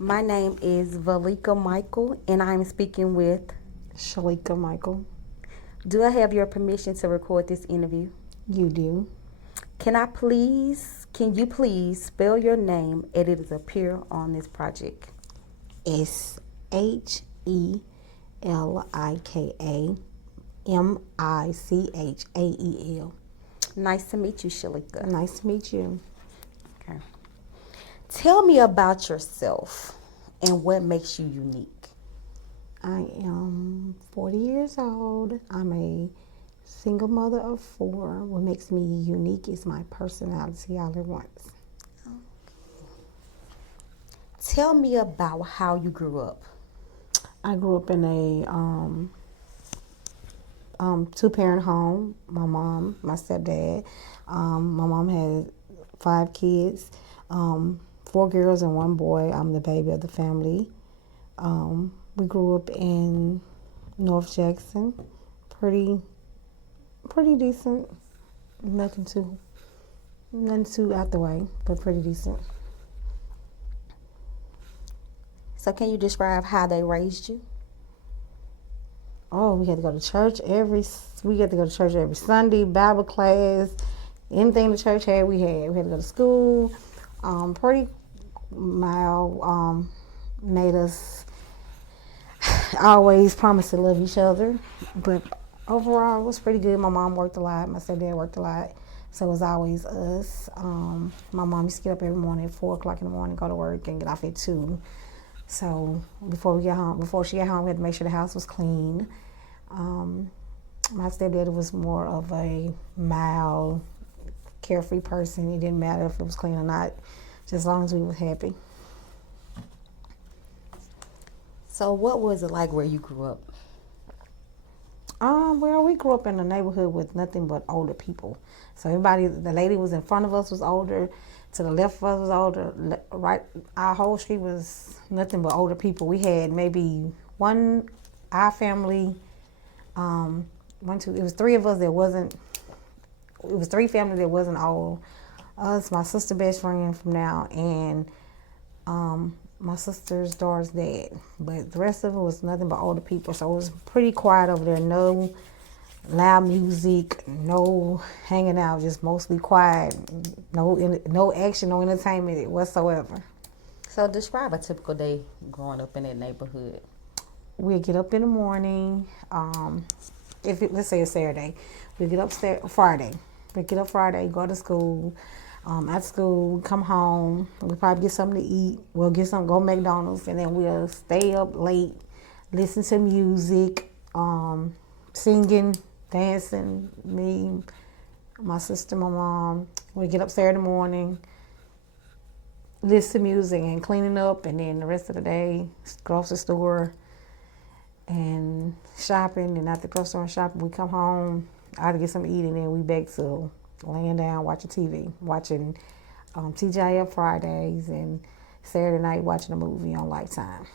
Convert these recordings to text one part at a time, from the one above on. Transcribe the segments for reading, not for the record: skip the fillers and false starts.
My name is Shelika Michael, and I'm speaking with. Shelika Michael. Do I have your permission to record this interview? You do. Can you please spell your name as it is appear on this project? Shelika Michael. Nice to meet you, Shelika. Nice to meet you. Okay. Tell me about yourself and what makes you unique. I am 40 years old. I'm a single mother of 4. What makes me unique is my personality all at once. Tell me about how you grew up. I grew up in a 2-parent home. My mom, my stepdad. My mom had 5 kids, 4 girls and 1 boy. I'm the baby of the family. We grew up in North Jackson. Pretty decent. Nothing too out the way, but pretty decent. So, can you describe how they raised you? Oh, we had to go to church every Sunday, Bible class, anything the church had, we had. We had to go to school. Pretty mild. Made us always promise to love each other, but overall it was pretty good. My mom worked a lot. My stepdad worked a lot, so it was always us. My mom used to get up every morning at 4 o'clock in the morning, go to work, and get off at 2. So before she got home, we had to make sure the house was clean. My stepdad was more of a mild, carefree person. It didn't matter if it was clean or not, just as long as we were happy. So, what was it like where you grew up? Well, we grew up in a neighborhood with nothing but older people. So the lady was in front of us was older, to the left of us was older. Right, our whole street was nothing but older people. We had maybe our family, one, two. It was 3 of us that wasn't. It was 3 families that wasn't old. Us, my sister best friend from now, and my sister's daughter's dad. But the rest of it was nothing but older people. So it was pretty quiet over there. No loud music, no hanging out, just mostly quiet. No action, no entertainment whatsoever. So, describe a typical day growing up in that neighborhood. We'd get up in the morning. Let's say it's Saturday, we get up Friday. We get up Friday, go to school. At school, come home. We probably get something to eat. We'll get something, go to McDonald's, and then we'll stay up late, listen to music, singing, dancing. Me, my sister, my mom. We get up Saturday morning, listen to music and cleaning up, and then the rest of the day, grocery store and shopping. And after grocery store and shopping, we come home. I get something to eat, and then we back to laying down, watching TV, watching TGIF Fridays, and Saturday night watching a movie on Lifetime.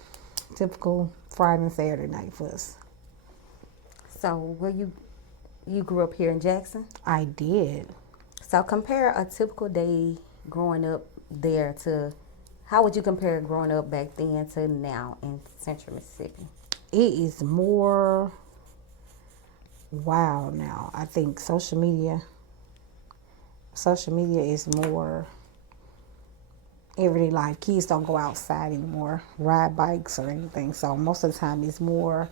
Typical Friday and Saturday night for us. So, where you grew up here in Jackson? I did. So, compare a typical day growing up there to how would you compare growing up back then to now in Central Mississippi? It is more wild now. I think social media is more everyday life. Kids don't go outside anymore, ride bikes or anything. So most of the time it's more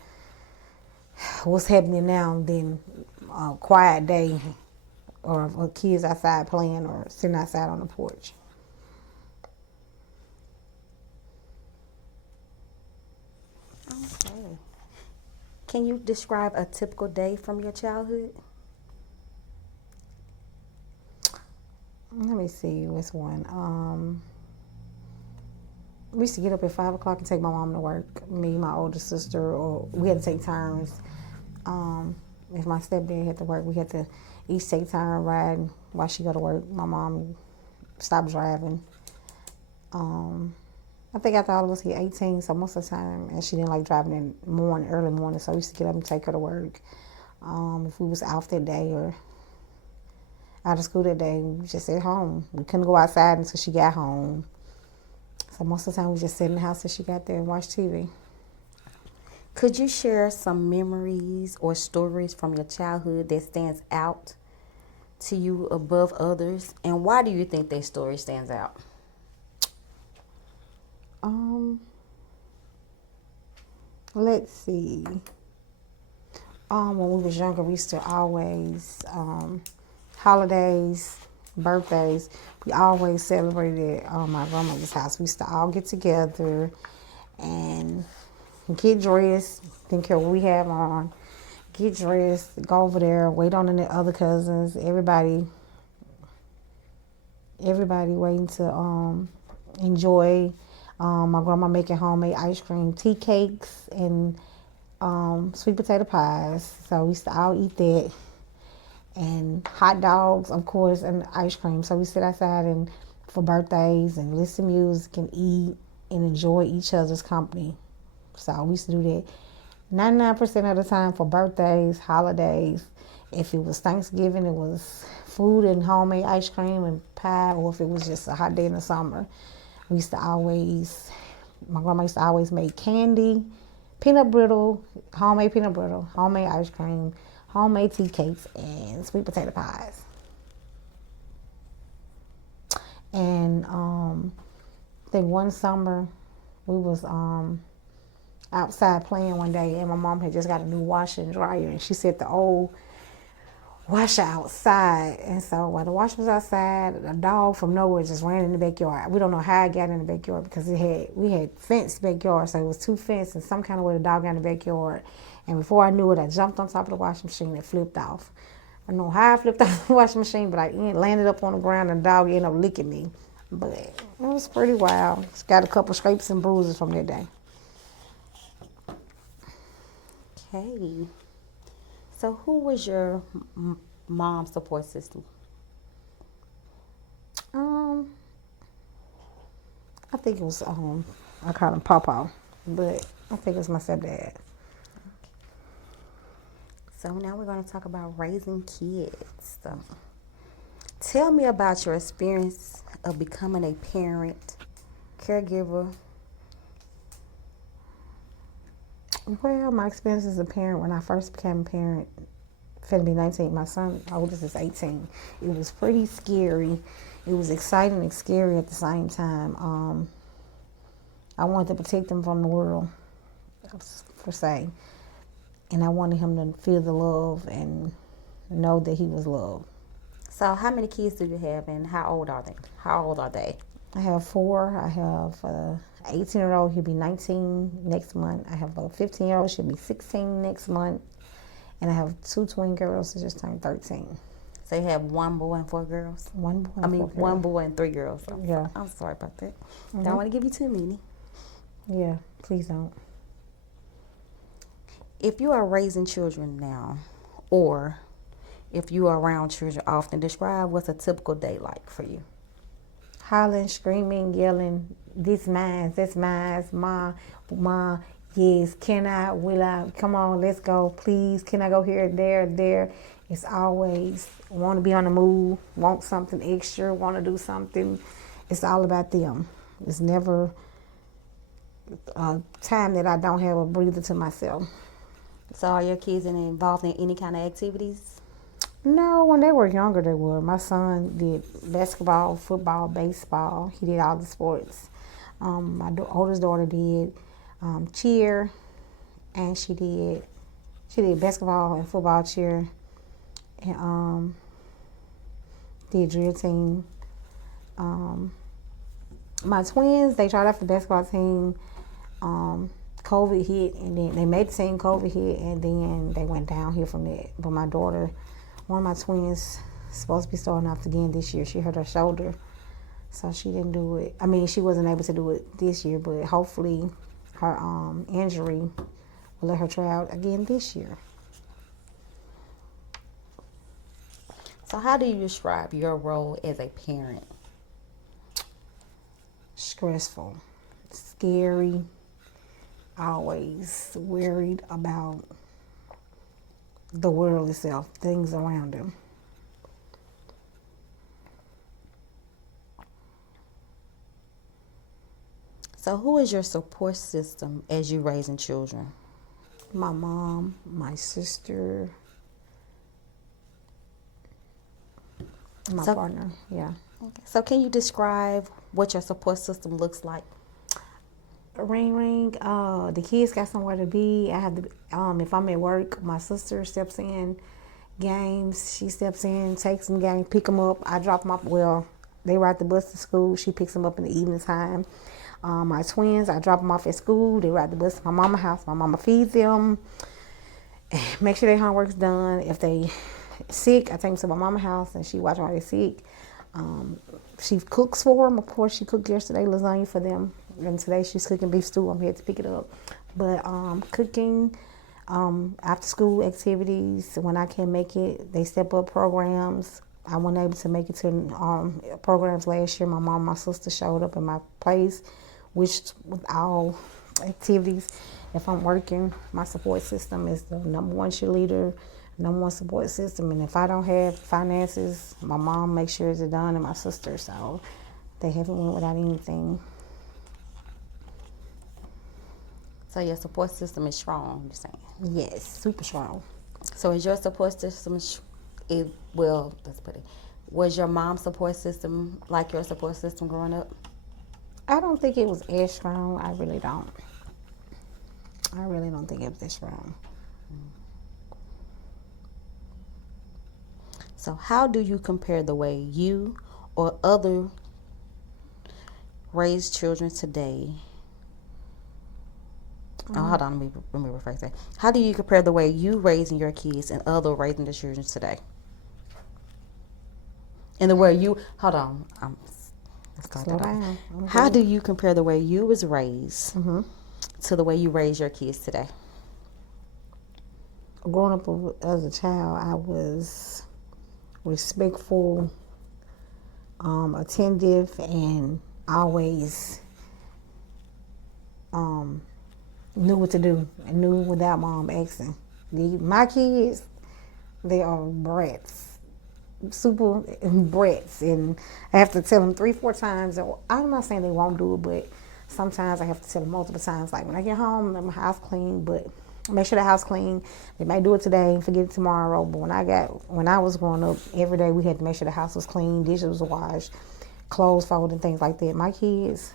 what's happening now than a quiet day or kids outside playing or sitting outside on the porch. Okay. Can you describe a typical day from your childhood? Let me see, what's one? We used to get up at 5 o'clock and take my mom to work. Me, my older sister, or we had to take turns. If my stepdad had to work, we had to each take turn riding while she go to work. My mom stopped driving. I think after all of us hit 18, so most of the time, and she didn't like driving in the morning, early morning, so we used to get up and take her to work. If we was out that day or out of school that day, we just at home. We couldn't go outside until she got home. So So most of the time we just sit in the house till she got there and watch TV. Could you share some memories or stories from your childhood that stands out to you above others? And why do you think that story stands out? Let's see. When we was younger, we used to always holidays, birthdays. We always celebrated at my grandmother's house. We used to all get together and get dressed. Didn't care what we have on. Get dressed, go over there, wait on the other cousins. Everybody waiting to enjoy. My grandma making homemade ice cream, tea cakes, and sweet potato pies. So we used to all eat that. And hot dogs, of course, and ice cream. So we sit outside and for birthdays and listen to music and eat and enjoy each other's company. So we used to do that 99% of the time for birthdays, holidays. If it was Thanksgiving, it was food and homemade ice cream and pie, or if it was just a hot day in the summer. We used to always, my grandma used to always make candy, peanut brittle, homemade ice cream, homemade tea cakes, and sweet potato pies. And I think one summer we was outside playing one day, and my mom had just got a new washer and dryer, and she set the old washer outside. And so while the washer was outside, a dog from nowhere just ran in the backyard. We don't know how it got in the backyard because we had fenced backyard, so it was two fences, and some kind of way the dog got in the backyard. And before I knew it, I jumped on top of the washing machine and flipped off. I don't know how I flipped off the washing machine, but I landed up on the ground and the dog ended up licking me. But it was pretty wild. It's got a couple scrapes and bruises from that day. Okay. So who was your mom's support system? I think it was I call him Pawpaw, but I think it was my stepdad. So now we're going to talk about raising kids. So tell me about your experience of becoming a parent, caregiver. Well, my experience as a parent, when I first became a parent, finna be 19. My son, oldest, is 18. It was pretty scary. It was exciting and scary at the same time. I wanted to protect him from the world, per se. And I wanted him to feel the love and know that he was loved. So how many kids do you have, and how old are they? I have 4. I have an 18-year-old. He'll be 19 next month. I have a 15-year-old. She'll be 16 next month. And I have 2 twin girls who just turned 13. So you have 1 boy and 4 girls? 1 boy and 4 girls. 1 boy and 3 girls. Yeah. I'm sorry about that. Don't want to give you too many. Yeah, please don't. If you are raising children now, or if you are around children often, describe what's a typical day like for you. Hollering, screaming, yelling, this mine, ma, yes, can I, will I, come on, let's go, please, can I go here, there. It's always want to be on the move, want something extra, want to do something. It's all about them. It's never a time that I don't have a breather to myself. So are your kids involved in any kind of activities? No, when they were younger, they were. My son did basketball, football, baseball. He did all the sports. My oldest daughter did cheer, and she did basketball and football cheer, and did drill team. My twins, they tried out for the basketball team. COVID hit, and then they made the team. COVID hit, and then they went downhill from that. But my daughter, one of my twins, is supposed to be starting off again this year. She hurt her shoulder, so she didn't do it. I mean, she wasn't able to do it this year, but hopefully her injury will let her try out again this year. So how do you describe your role as a parent? Stressful, scary, always worried about the world itself, things around them. So, who is your support system as you raising children? My mom, my sister, my So, partner. Yeah. so can you describe what your support system looks like? Ring ring. The kids got somewhere to be. I have to. If I'm at work, my sister steps in. Games. She steps in, takes them games, pick them up. I drop them off. Well, they ride the bus to school. She picks them up in the evening time. My twins, I drop them off at school. They ride the bus to my mama's house. My mama feeds them. Make sure their homework's done. If they sick, I take them to my mama's house and she watch while they're sick. She cooks for them. Of course, she cooked yesterday lasagna for them, and today she's cooking beef stew. I'm here to pick it up. But cooking, after school activities, when I can't make it, they step up programs. I wasn't able to make it to programs last year. My mom and my sister showed up in my place, which with all activities. If I'm working, my support system is the number one cheerleader, number one support system. And if I don't have finances, my mom makes sure it's done, and my sister. So they haven't went without anything. So your support system is strong, you're saying? Yes, super strong. So is your support system, well, let's put it, was your mom's support system like your support system growing up? I don't think it was as strong. I really don't. I really don't think it was that strong. So how do you compare the way you or other raise children today? Oh, hold on, let me rephrase that. How do you compare the way you raising your kids and other raising the children today? And the way you, hold on, let's go Slow down. down. How do you compare the way you was raised to the way you raise your kids today? Growing up as a child, I was respectful, attentive, and always knew what to do and knew without mom asking. My kids, they are brats, super brats, and I have to tell them 3-4 times. I'm not saying they won't do it, but sometimes I have to tell them multiple times. Like when I get home, let my house clean, but make sure the house clean. They might do it today and forget it tomorrow. But when I was growing up, every day we had to make sure the house was clean, dishes was washed, clothes folded, and things like that. My kids,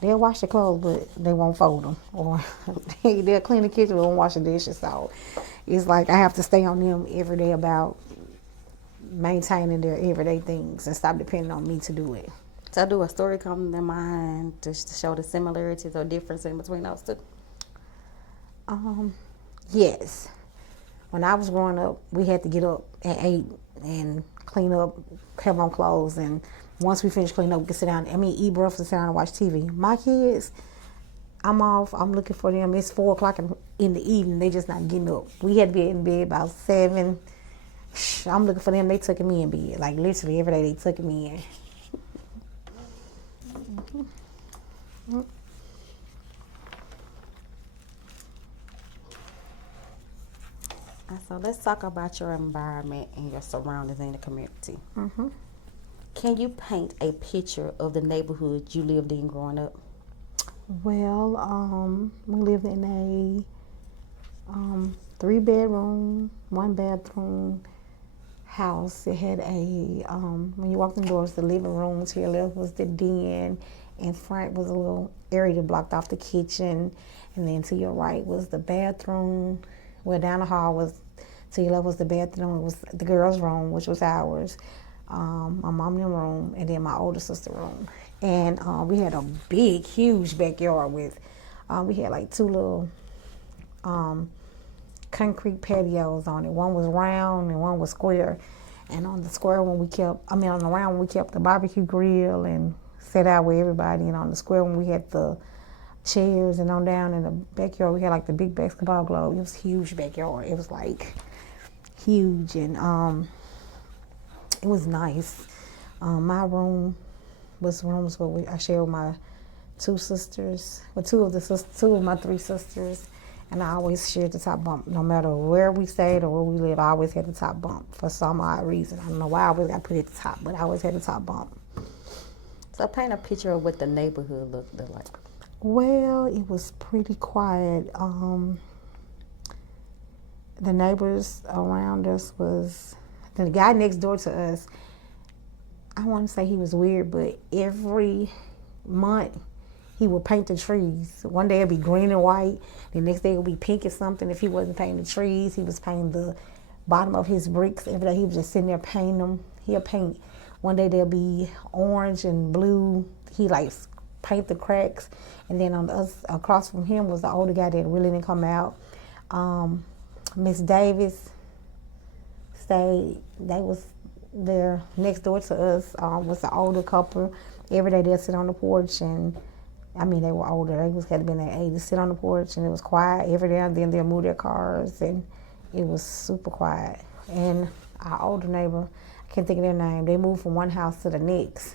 they'll wash the clothes, but they won't fold them. Or they'll clean the kitchen, but won't wash the dishes. So it's like I have to stay on them every day about maintaining their everyday things and stop depending on me to do it. So do a story come to mind just to show the similarities or difference in between those two? Yes. When I was growing up, we had to get up at 8 and clean up, have on clothes, and once we finish cleaning up, we could sit down, eat breakfast and sit down and watch TV. My kids, I'm off, I'm looking for them. It's 4 o'clock in the evening, they just not getting up. We had to be in bed about 7. I'm looking for them, they took me in bed. Like literally every day they took me in. So let's talk about your environment and your surroundings in the community. Can you paint a picture of the neighborhood you lived in growing up? Well, we lived in a 3-bedroom, 1-bathroom house. It had a when you walked in the doors, the living room. To your left was the den. In front was a little area that blocked off the kitchen, and then to your right was the bathroom. Well, down the hall was, to your left was the bathroom. It was the girls' room, which was ours. My mom and them room, and then my older sister room. And we had a big, huge backyard with, we had like 2 little concrete patios on it. One was round and one was square. And on the square one on the round one we kept the barbecue grill and sat out with everybody. And on the square one we had the chairs, and on down in the backyard we had like the big basketball globe. It was a huge backyard. It was like huge, and it was nice. My room was rooms where I shared with my 2 sisters, with 2 of my 3 sisters, and I always shared the top bump. No matter where we stayed or where we lived, I always had the top bump for some odd reason. I don't know why I always got put at the top, but I always had the top bump. So paint a picture of what the neighborhood looked like. Well, it was pretty quiet. The neighbors around us was the guy next door to us. I want to say he was weird, but every month he would paint the trees. One day it'd be green and white. The next day it would be pink or something. If he wasn't painting the trees, he was painting the bottom of his bricks. Every day he was just sitting there painting them. He'll paint. One day they'll be orange and blue. He like paint the cracks. And then on the other, across from him was the older guy that really didn't come out. Miss Davis stayed. They was there next door to us. Was the older couple. Every day they'd sit on the porch, and I mean they were older. They was had been at 80. Sit on the porch, and it was quiet. Every now and then they'd move their cars, and it was super quiet. And our older neighbor, I can't think of their name. They moved from one house to the next,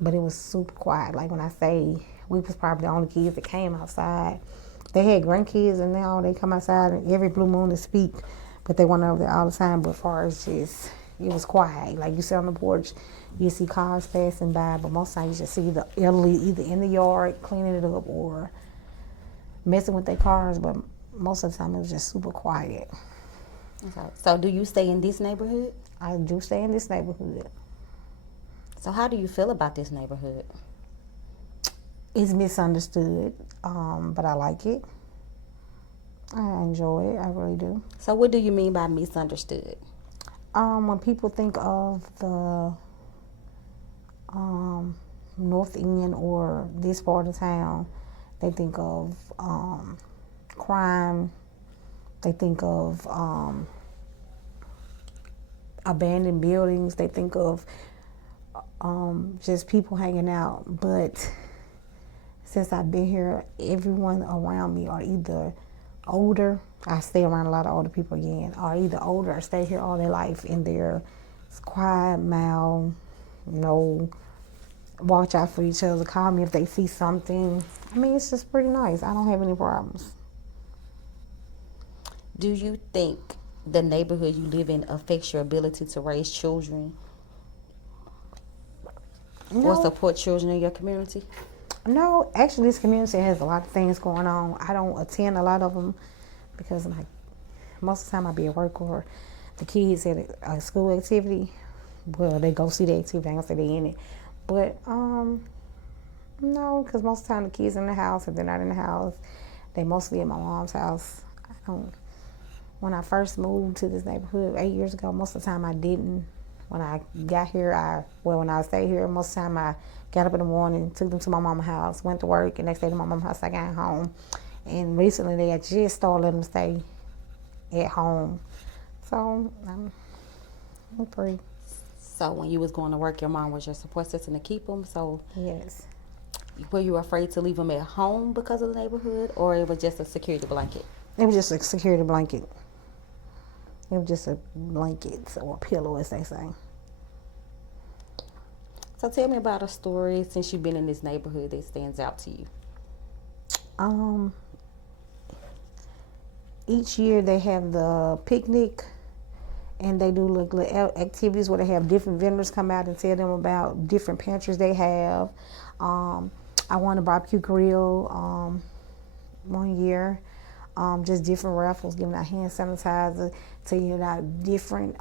but it was super quiet. Like when I say we was probably the only kids that came outside. They had grandkids and now they come outside and every blue moon to speak, but they went over there all the time. But as far as just, it was quiet. Like you sit on the porch, you see cars passing by, but most times you just see the elderly either in the yard cleaning it up or messing with their cars. But most of the time it was just super quiet. Okay. So do you stay in this neighborhood? I do stay in this neighborhood. So how do you feel about this neighborhood? It's misunderstood, but I like it. I enjoy it. I really do. So what do you mean by misunderstood? When people think of the North End or this part of town, they think of crime. They think of abandoned buildings. They think of just people hanging out. But since I've been here, everyone around me are either older. I stay around a lot of older people again, are either older or stay here all their life, and they're quiet, mild, watch out for each other, call me if they see something. I mean, it's just pretty nice. I don't have any problems. Do you think the neighborhood you live in affects your ability to raise children or support children in your community? No, actually, this community has a lot of things going on. I don't attend a lot of them because most of the time I be at work or the kids at a school activity. Well, they go see the activity. I ain't gonna say they in it, but no, because most of the time the kids in the house. If they're not in the house, they mostly at my mom's house. I don't. When I first moved to this neighborhood 8 years ago, most of the time I didn't. When I got here, when I stayed here, most of the time I got up in the morning, took them to my mama's house, went to work, and next day to my mama's house, I got home. And recently they had just started letting them stay at home. So I'm free. So when you was going to work, your mom was your support system to keep them. So yes. Were you afraid to leave them at home because of the neighborhood, or it was just a security blanket? It was just a security blanket. It was just a blanket or a pillow, as they say. So tell me about a story since you've been in this neighborhood that stands out to you. Each year they have the picnic, and they do little activities where they have different vendors come out and tell them about different pantries they have. I won a barbecue grill one year. Just different raffles, giving out hand sanitizer, telling you about different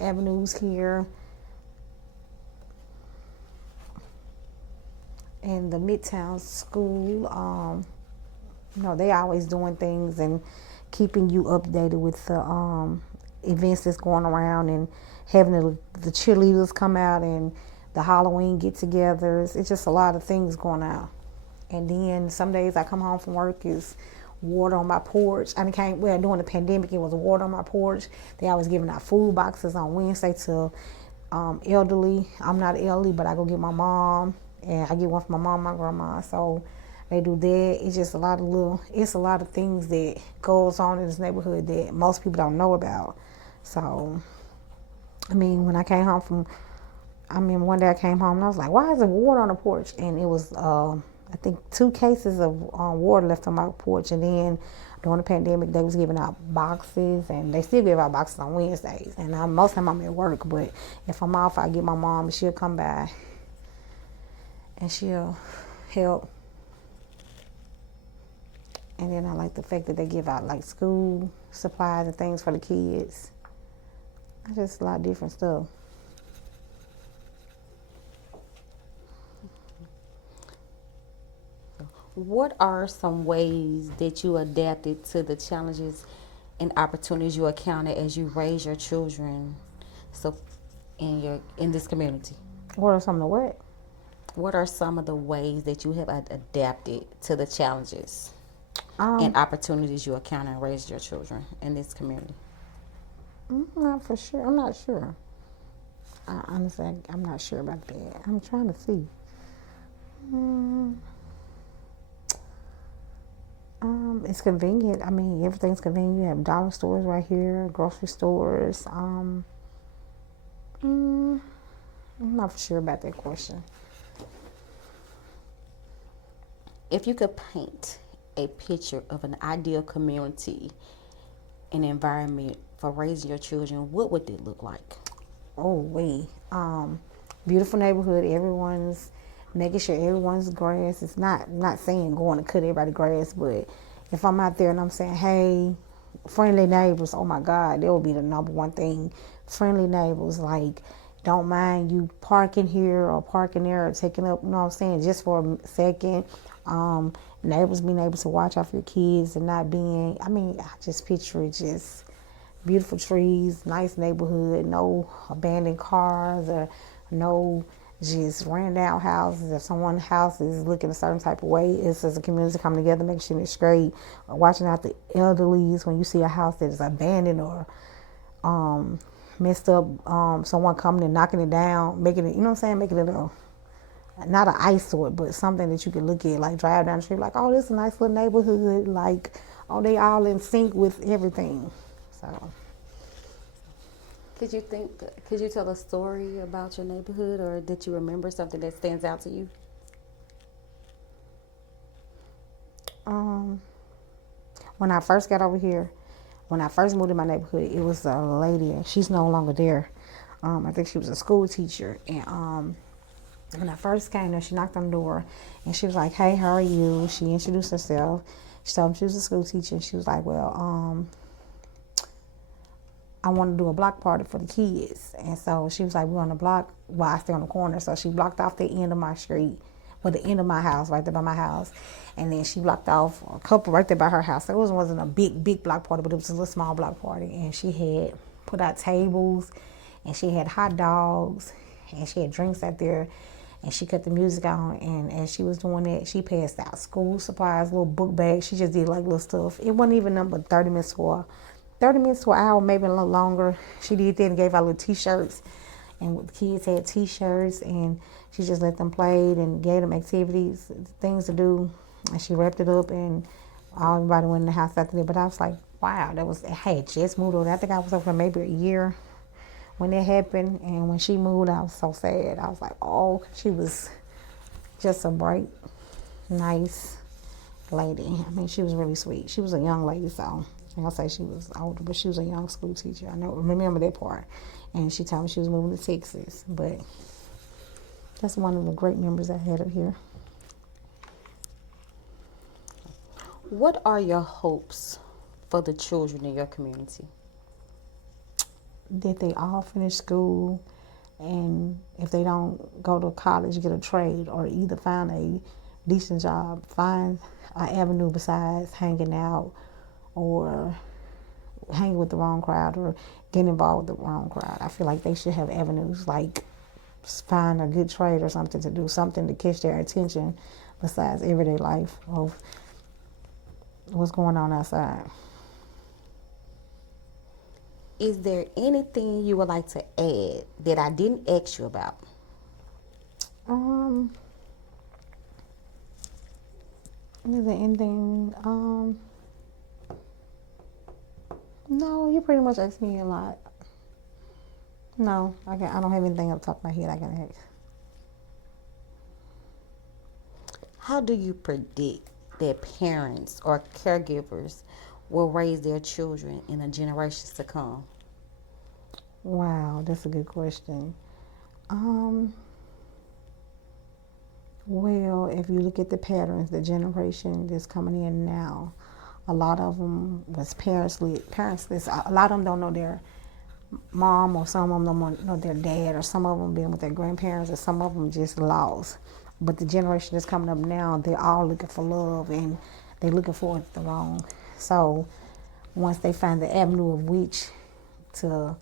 avenues here. And the Midtown School, they always doing things and keeping you updated with the events that's going around, and having the cheerleaders come out and the Halloween get-togethers. It's just a lot of things going on. And then some days I come home from work, is water on my porch. During the pandemic, it was water on my porch. They always giving out food boxes on Wednesday to elderly. I'm not elderly, but I go get my mom, and I get one for my mom, my grandma. So they do that. It's just a lot of things that goes on in this neighborhood that most people don't know about. So, when I came home one day I came home and I was like, why is there water on the porch? And it was, I think 2 cases of water left on my porch. And then during the pandemic, they was giving out boxes, and they still give out boxes on Wednesdays. And most of the time I'm at work, but if I'm off, I get my mom and she'll come by and she'll help And then I like the fact that they give out like school supplies and things for the kids. Just a lot of different stuff. What are some ways that you adapted to the challenges and opportunities you encounter as you raise your children so in this community? What are some of the what? What are some of the ways that you have adapted to the challenges and Um, opportunities you encounter and raise your children in this community? I'm not for sure. I'm not sure. Honestly, I'm not sure about that. I'm trying to see. Mm, it's convenient. I mean, everything's convenient. You have dollar stores right here, grocery stores. Mm, I'm not for sure about that question. If you could paint a picture of an ideal community and environment for raising your children, what would it look like? Oh, wait. Beautiful neighborhood. Everyone's making sure everyone's grass. It's not saying going to cut everybody's grass, but if I'm out there and I'm saying, hey, friendly neighbors, oh my God, that would be the number one thing. Friendly neighbors, like, don't mind you parking here or parking there or taking up, you know what I'm saying, just for a second. Neighbors being able to watch out for your kids and not being, I mean, I just picture it just beautiful trees, nice neighborhood, no abandoned cars or no just ran down houses. If someone's house is looking a certain type of way, it's as a community coming together, making sure it's straight, or watching out the elderlies when you see a house that is abandoned or messed up, someone coming and knocking it down, making it, you know what I'm saying, making it not an eyesore, but something that you can look at, like drive down the street, like, oh, this is a nice little neighborhood, like, oh, they all in sync with everything. So, Could you tell a story about your neighborhood, or did you remember something that stands out to you? um, when I first got over here, when I first moved in my neighborhood, it was a lady, and she's no longer there. I think she was a school teacher, and when I first came there, she knocked on the door, and she was like, "Hey, how are you?" She introduced herself. She told me she was a school teacher, and she was like, "Well, I want to do a block party for the kids." And so she was like, "We're on the block." Well, I stay on the corner, so she blocked off the end of my street, well, the end of my house, right there by my house. And then she blocked off a couple right there by her house. So it wasn't a big block party, but it was a little small block party. And she had put out tables, and she had hot dogs, and she had drinks out there. And she cut the music on, and as she was doing that, she passed out school supplies, little book bags. She just did like little stuff. It wasn't even number 30 minutes to 30 minutes to an hour, maybe a little longer. She did that and gave out little t-shirts, and the kids had t-shirts, and she just let them play and gave them activities, things to do, and she wrapped it up, and everybody went in the house after that. But I was like, wow, I had just moved over. I think I was over for maybe a year when that happened, and when she moved, I was so sad. I was like, oh, she was just a bright, nice lady. I mean, she was really sweet. She was a young lady, so I'll say she was older, but she was a young school teacher. I remember that part. And she told me she was moving to Texas, but that's one of the great memories I had of here. What are your hopes for the children in your community? That they all finish school, and if they don't go to college, get a trade, or either find a decent job, find an avenue besides hanging out or hanging with the wrong crowd or getting involved with the wrong crowd. I feel like they should have avenues, like find a good trade or something to do, something to catch their attention besides everyday life of what's going on outside. Is there anything you would like to add that I didn't ask you about? Um, is there anything? No, you pretty much asked me a lot. No, I don't have anything up top of my head I can ask. How do you predict that parents or caregivers will raise their children in the generations to come? Wow, that's a good question. Um, well, if you look at the patterns, the generation that's coming in now, A lot of them was parentless. A lot of them don't know their mom, or some of them don't know their dad, or some of them been with their grandparents, or some of them just lost. But the generation that's coming up now, they're all looking for love, and they're looking for it the wrong. So once they find the avenue of which to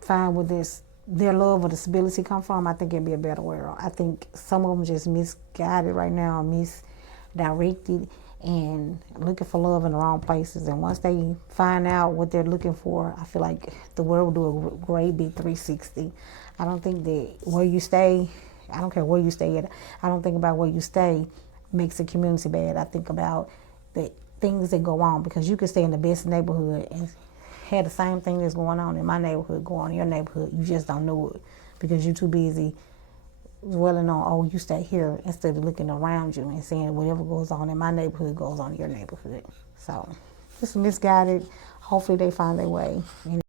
find where their love or disability come from, I think it'd be a better world. I think some of them just misguided right now, misdirected, and looking for love in the wrong places. And once they find out what they're looking for, I feel like the world will do a great big 360. I don't think that where you stay, I don't care where you stay at, I don't think about where you stay makes the community bad. I think about the things that go on, because you could stay in the best neighborhood and have the same thing that's going on in my neighborhood go on in your neighborhood. You just don't know it because you're too busy dwelling on, oh, you stay here, instead of looking around you and seeing whatever goes on in my neighborhood goes on in your neighborhood. So it's misguided. Hopefully they find their way.